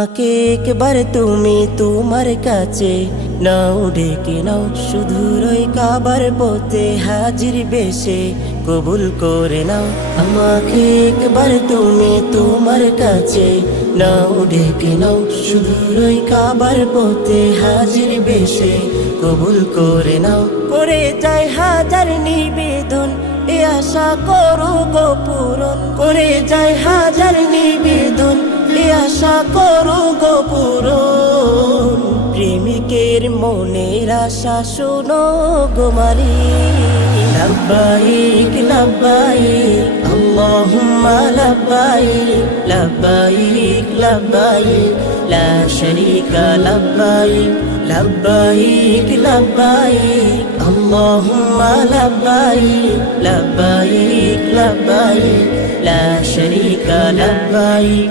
আমাকে একবার তুমি তোমার কাছে নাও, ডেকে নাও শুধুই কাবার পথে হাজির বেশে কবুল করে নাও। আমাকে একবার তুমি তোমার কাছে নাও, ডেকে নাও শুধুই কাবার পথে হাজির বেশে কবুল করে নাও। করে যায় হাজার নিবেদন, এ আশা করো গো পূরণ। করে যায় হাজার নিবেদন, এ আশা করো গো পূরণ। প্রেমিকের মনের আশা শোনো গো মালিক। লাব্বাইক লাব্বাইক আল্লাহুম্মা লাব্বাইক, লাব্বাইক লাব্বাইক লা শারীকা লাব্বাইক, লাব্বাইক লাব্বাইক আল্লাহুম্মা লাব্বাইক, লাব্বাইক লাব্বাইক লা শারীকা লাব্বাইক।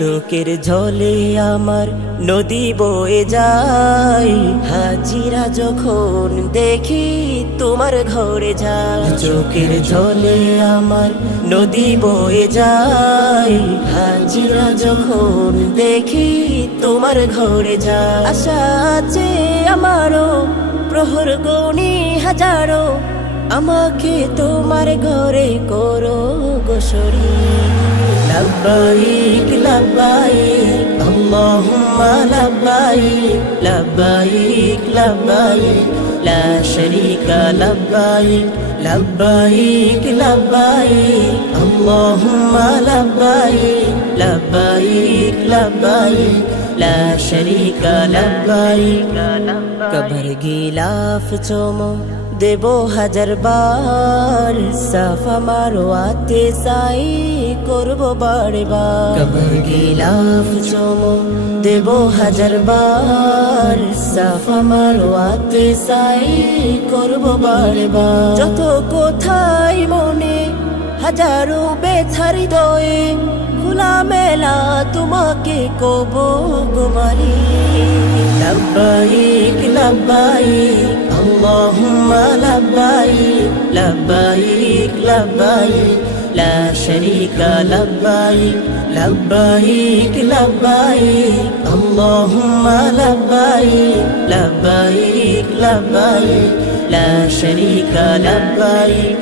চোখের ঝলে আমার নদী বয়ে যায়, হাজিরা যখন দেখি তোমার ঘরে যায়। চোখের ঝলে আমার নদী বয়ে যায়, হাজিরা যখন দেখি তোমার ঘরে যায়। আশা আছে আমারও প্রহর গণি হাজারো, আমাকে তোমার ঘরে করো গো শরীক। লাব্বাইক লাব্বাইক আল্লাহুম্মা লাব্বাইক, লাব্বাইক লাব্বাইক লা শারীকা লাব্বাইক, লাব্বাইক লাব্বাইক আল্লাহুম্মা লাব্বাইক, লাব্বাইক লাব্বাইক লা শারীকা লাব্বাইক। কবর গিলাফ চুমো দেবো হাজার বার, সাফা মারওয়াতে সাই করবো বারে বার। কবর গিলাফ চুমো দেবো হাজার বার, সাফা মারওয়াতে সাই করবো বারে বার। যত কোথায় মনে হাজারো ব্যথার হৃদয়ে, খোলা মেলা তোমাকে কবো গো মালিক। লাব্বাইক লাব্বাইক আল্লাহুম্মা লাব্বাইক, লাব্বাইক লাব্বাইক লা শারীকা লাব্বাইক, লাব্বাইক লাব্বাইক আল্লাহুম্মা লাব্বাইক, লাব্বাইক লাব্বাইক লা শারীকা লাব্বাইক।